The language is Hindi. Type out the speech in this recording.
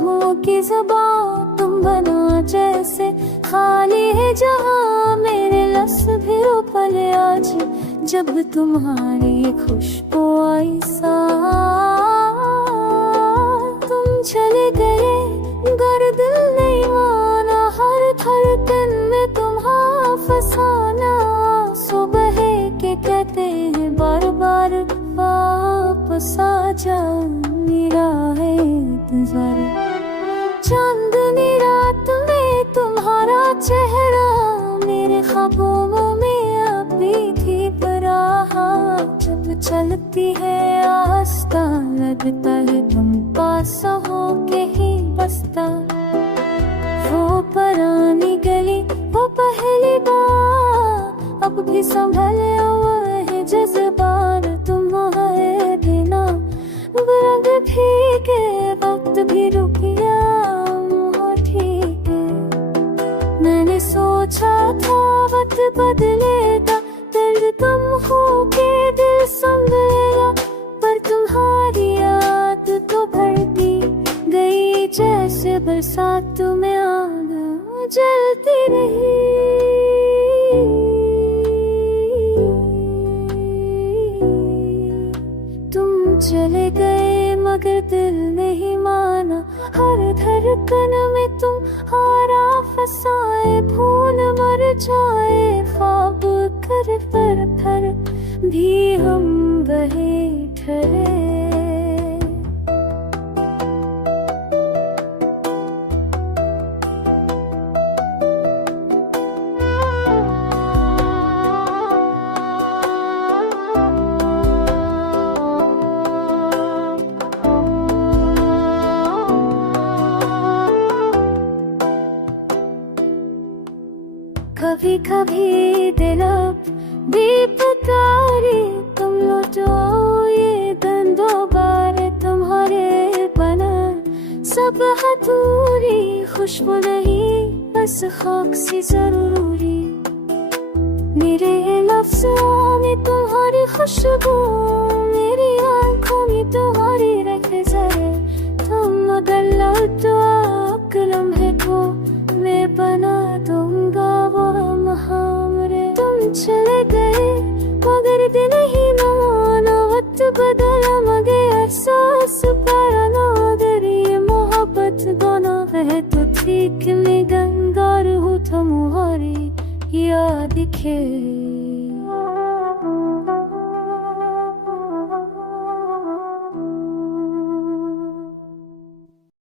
जख्मों की ज़बान तुम बना जैसे खाली है जहाँ मेरे लफ्ज़ भी रुपले आज जब तुम्हारी खुशबू आई तुम चले गए गर दिल नहीं माना हर धड़कन में तुम्हारा फसाना सुबह के कहते हैं बार बार वापस आ जा मेरा है इंतजार चांदनी रात में तुम्हारा चेहरा मेरे ख्वाबों में अभी थी पराहा जब चलती है आस्था लगता है तुम पास हो के ही बसता वो पुरानी गली वो पहली बार अब भी संभले हुए है जज्बात तुम्हारे बिना रंग भीगे वक्त भी रुक गया ठीक है मैंने सोचा था वक्त बदलेगा दर्द कम हो के दिल संभलेगा पर तुम्हारी याद तो बढ़ती गई जैसे बरसात में आग जलती रही तुम चले गए मगर दिल नहीं माना हर धड़कन में तुम हारा फसाए भूल मर जाए ख्वाब कर पर भी हम वही ठहरे कभी कभी दिल भी पुकारे तुम लौटो ये दिन दोबारा तुम्हारे बना सब अधूरी खुशबू नहीं बस खाक सी जरूरी मेरे लफ्ज़ों में तुम्हारी खुशबू मेरी आंखों में तुम्हारी रखे जरे तुम अगर लौटो लम्हे को मैं बना दूंगा वो हमरे तुम चले गए मगर दिन ही न माना वक्त बदला मगर एहसास पुराना अगर ये मोहब्बत बना है तो ठीक मैं गंगार हूँ तुम्हारी याद खे